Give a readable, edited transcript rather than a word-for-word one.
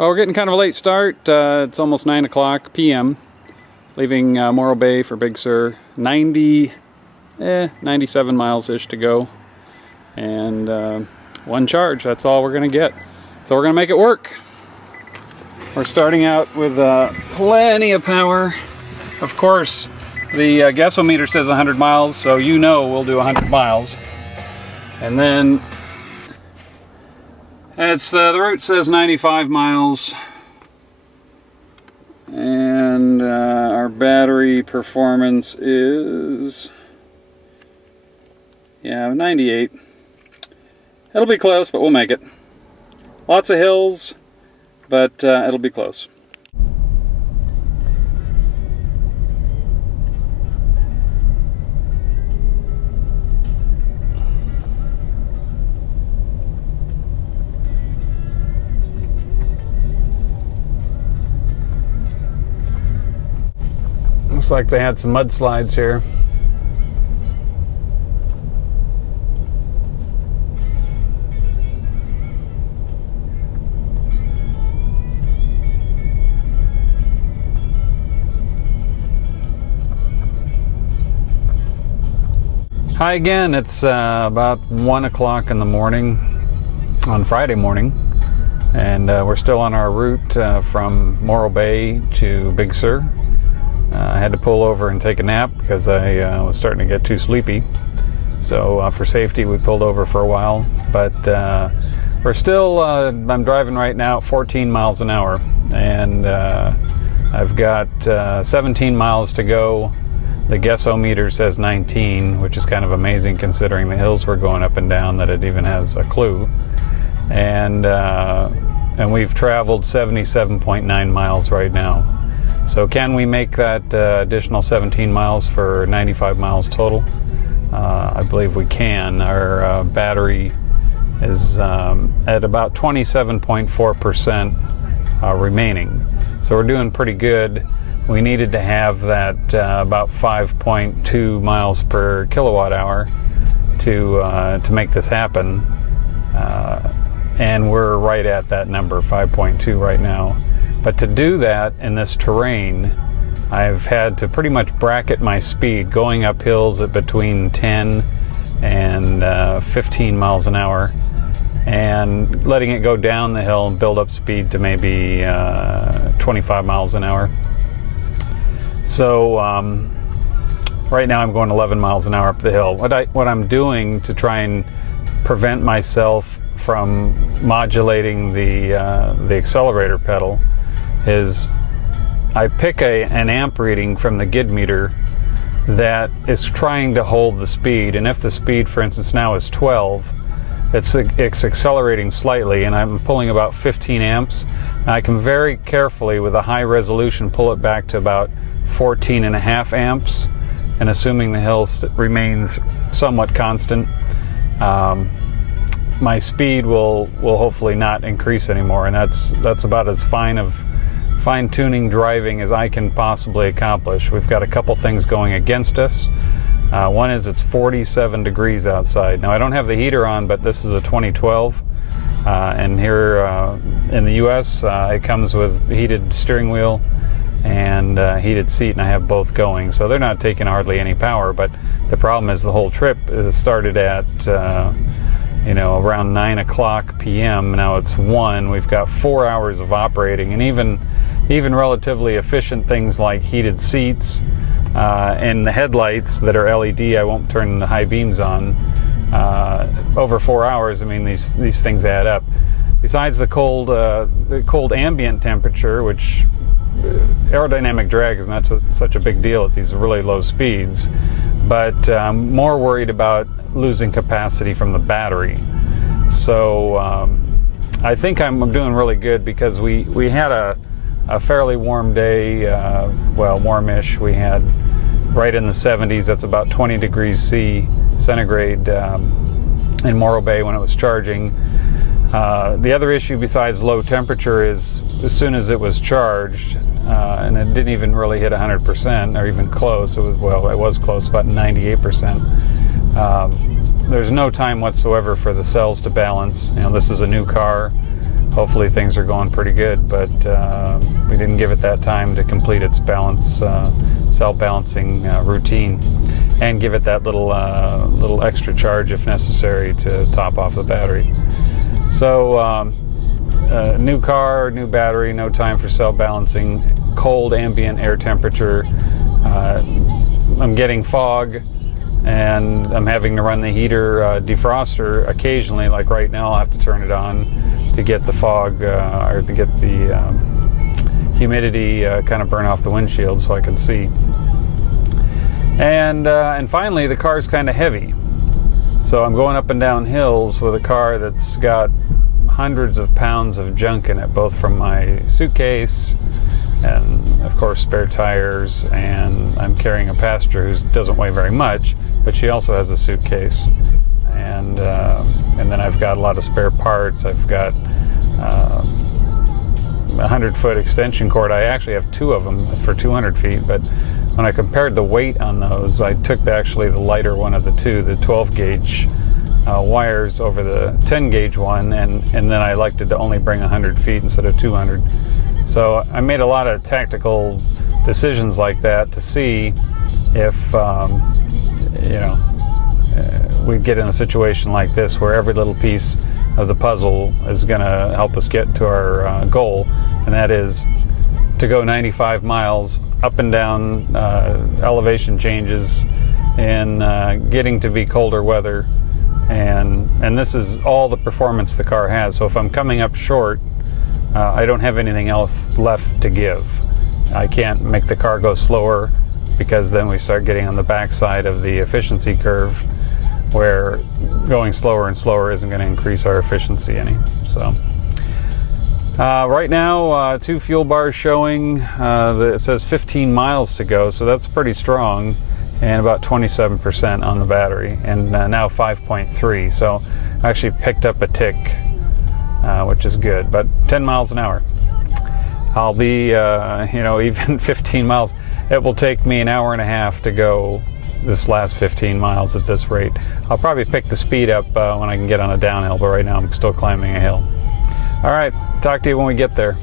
Well, we're getting kind of a late start. It's almost 9 o'clock p.m. Leaving Morro Bay for Big Sur. 97 miles-ish to go. And one charge, that's all we're going to get. So we're going to make it work. We're starting out with plenty of power. Of course, the gasometer says 100 miles, so you know we'll do 100 miles. And then it's the route says 95 miles, and our battery performance is 98. It'll be close, but we'll make it. Lots of hills, but it'll be close. Looks like they had some mudslides here. Hi again, it's about 1 o'clock in the morning on Friday morning, and we're still on our route from Morro Bay to Big Sur. I had to pull over and take a nap because I was starting to get too sleepy. So for safety, we pulled over for a while. But we're still, I'm driving right now at 14 miles an hour. And I've got 17 miles to go. The gasometer says 19, which is kind of amazing considering the hills we're going up and down that it even has a clue. And we've traveled 77.9 miles right now. So can we make that additional 17 miles for 95 miles total? I believe we can. Our battery is at about 27.4% remaining. So we're doing pretty good. We needed to have that about 5.2 miles per kilowatt hour to make this happen. And we're right at that number, 5.2 right now. But to do that in this terrain, I've had to pretty much bracket my speed, going up hills at between 10 and 15 miles an hour, and letting it go down the hill and build up speed to maybe 25 miles an hour. So right now I'm going 11 miles an hour up the hill. What I'm doing to try and prevent myself from modulating the accelerator pedal is I pick an amp reading from the GID meter that is trying to hold the speed, and if the speed, for instance, now is 12, it's accelerating slightly, and I'm pulling about 15 amps. And I can very carefully, with a high resolution, pull it back to about 14.5 amps, and assuming the hill remains somewhat constant, my speed will hopefully not increase anymore, and that's about as fine-tuning driving as I can possibly accomplish. We've got a couple things going against us. One is it's 47 degrees outside. Now I don't have the heater on, but this is a 2012, and here in the US it comes with heated steering wheel and heated seat, and I have both going, so they're not taking hardly any power. But the problem is the whole trip started at around 9 o'clock p.m. Now it's 1. We've got 4 hours of operating, and even relatively efficient things like heated seats and the headlights that are LED, I won't turn the high beams on. Over 4 hours, I mean, these things add up. Besides the cold ambient temperature, which aerodynamic drag is not such a big deal at these really low speeds, but I'm more worried about losing capacity from the battery. So I think I'm doing really good, because we had a fairly warm day, well, warmish. We had right in the 70s, that's about 20 degrees centigrade in Morro Bay when it was charging. The other issue besides low temperature is as soon as it was charged, and it didn't even really hit 100% or even close, it was close, about 98%. There's no time whatsoever for the cells to balance. This is a new car. hopefully things are going pretty good, but we didn't give it that time to complete its self-balancing routine, and give it that little extra charge if necessary to top off the battery. So new car, new battery, no time for self-balancing, cold ambient air temperature. I'm getting fog, and I'm having to run the heater defroster occasionally. Like right now, I'll have to turn it on to get the fog or to get the humidity kind of burn off the windshield so I can see. And finally, the car's kind of heavy, so I'm going up and down hills with a car that's got hundreds of pounds of junk in it, both from my suitcase and of course spare tires, and I'm carrying a passenger who doesn't weigh very much, but she also has a suitcase, and then I've got a lot of spare parts. I've got a 100-foot extension cord. I actually have 2 of them for 200 feet, but when I compared the weight on those, I took actually the lighter one of the 2, the 12 gauge wires, over the 10 gauge one, and then I elected to only bring 100 feet instead of 200. So I made a lot of tactical decisions like that to see if we get in a situation like this where every little piece of the puzzle is going to help us get to our goal, and that is to go 95 miles up and down elevation changes and getting to be colder weather, and this is all the performance the car has. So if I'm coming up short, I don't have anything else left to give. I can't make the car go slower, because then we start getting on the backside of the efficiency curve, where going slower and slower isn't going to increase our efficiency any. So right now, 2 fuel bars showing. It says 15 miles to go, so that's pretty strong, and about 27% on the battery, and now 5.3. So I actually picked up a tick, which is good, but 10 miles an hour. I'll be, even 15 miles. It will take me an hour and a half to go this last 15 miles at this rate. I'll probably pick the speed up when I can get on a downhill, but right now I'm still climbing a hill. All right, talk to you when we get there.